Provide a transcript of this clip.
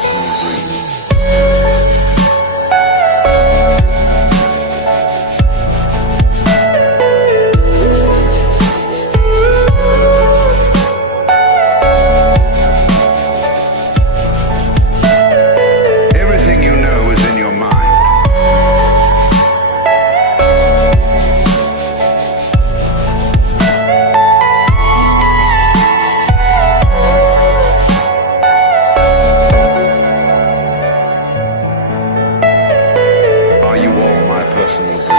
personal dream? Everything you know is in your mind. Are you all my personal dream?